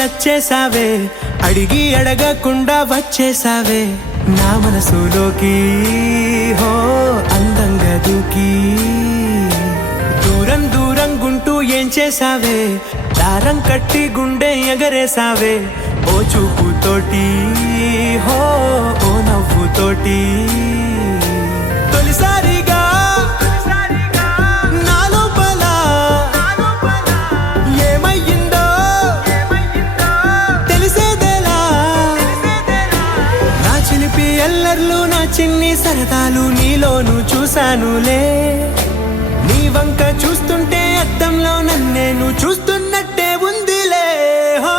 నచ్చేసావే, అడిగి అడగకుండా వచ్చేసావే నా మనసులోకి. హో అందంగా దూకి దూరం దూరం గుంటూ ఏం చేసావే, దారం కట్టి గుండె ఎగరేసావే ఓ చూపుతోటి, హో ఓ నవ్వుతోటి. తొలిసారిగా నా లోపల ఏమయ్యిందో తెలిసేదేలా. నా చిలిపి ఎల్లర్లు నా చిన్ని సరదాలు నీలోను చూశానులే. నీ వంక చూస్తుంటే అద్దంలో నన్నేను చూస్తున్నట్టే ఉందిలే. హో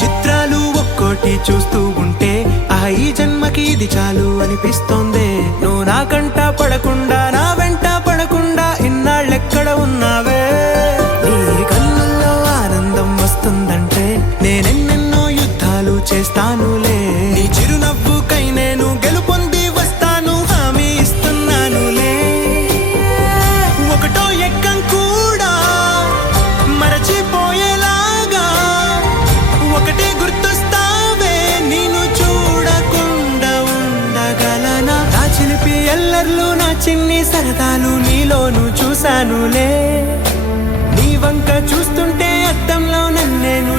చిత్రాలు ఒక్కోటి చూస్తూ ఉంటే ఈ జన్మకి ఇది చాలు అనిపిస్తోంది. నువ్వు నా కంట పడకుండా నా వెంట పడకుండా ఇన్నాళ్ళెక్కడ ఉన్నావే. నీ కళ్ళల్లో ఆనందం వస్తుందంటే నేనెన్నెన్నో యుద్ధాలు చేస్తానులే. నీ చిరునవ్వుకై నేను గెలుపొంది వస్తాను హామీ ఇస్తున్నానులే. ఒకటో ఎక్కం కూడా మరచిపోయేలాగా ఒకటే గుర్తొస్తావే, నేను చూడకుండా ఉండగలనా. నా చిలిపి ఎల్లర్లు నా చిన్ని సరదాలు నీలోను చూశానులే. నీ వంక చూస్తుంటే అద్దంలో నన్నేను